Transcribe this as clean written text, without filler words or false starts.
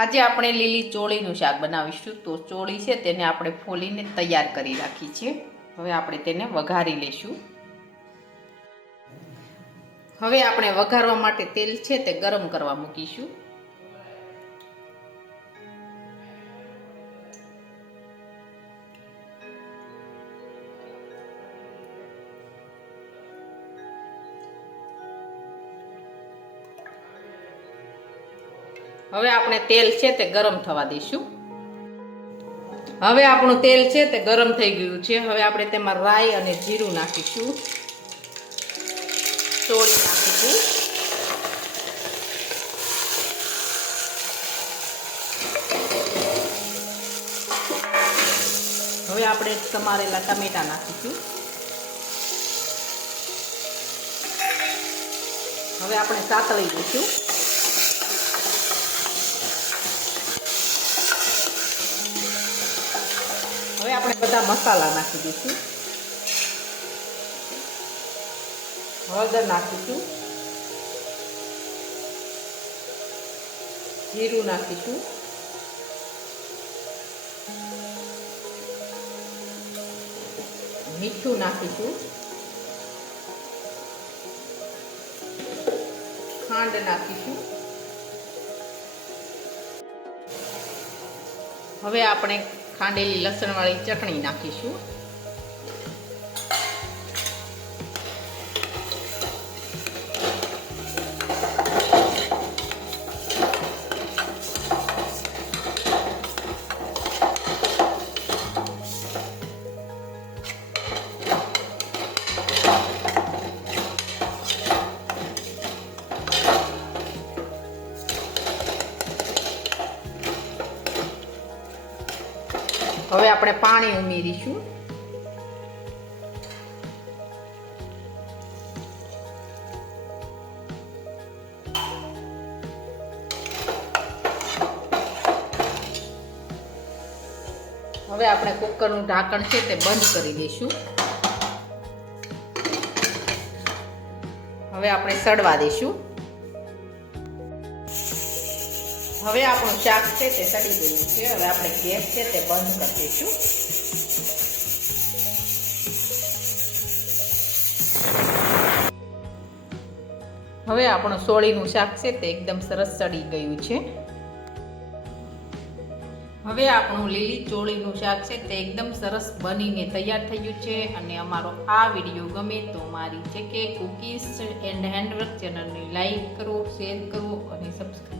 આજે આપણે લીલી ચોળીનું શાક બનાવીશું. તો ચોળી છે તેને આપણે ફોલીને તૈયાર કરી રાખી છે. હવે આપણે તેને વઘારી લઈશું. હવે આપણે વઘારવા માટે તેલ છે તે ગરમ કરવા મૂકીશું. હવે આપણે તેલ છે તે ગરમ થવા દઈશું. હવે આપણું તેલ છે તે ગરમ થઈ ગયું છે. હવે આપણે તેમાં રાઈ અને જીરું નાખીશું. ચોળી નાખીશું. હવે આપણે સમારેલા ટમેટા નાખીશું. હવે આપણે સાતળી દઈશું. હવે આપણે બધા મસાલા નાખી દઈશું. હળદર નાખીશું. જીરું નાખીશું. મીઠું નાખીશું. ખાંડ નાખીશું. હવે આપણે ખાંડેલી લસણવાળી ચટણી નાખીશું. હવે આપણે પાણી ઉમેરીશું. હવે આપણે કુકરનું ઢાંકણ છે તે બંધ કરી દઈશું. હવે આપણે સડવા દઈશું. હવે આપણું શાક છે તે સડી ગયું છે. હવે આપણે ગેસ છે તે બંધ કરી દઈશું. હવે આપણું ચોળીનું શાક છે તે એકદમ સરસ સડી ગયું છે. હવે આપણું લીલી ચોળીનું શાક છે તે એકદમ સરસ બનીને તૈયાર થયું છે. અને અમારો આ વિડીયો ગમે તો મારી JK કુકીઝ એન્ડ હેન્ડવર્ક ચેનલને લાઈક કરો, શેર કરો અને સબસ્ક્રાઈબ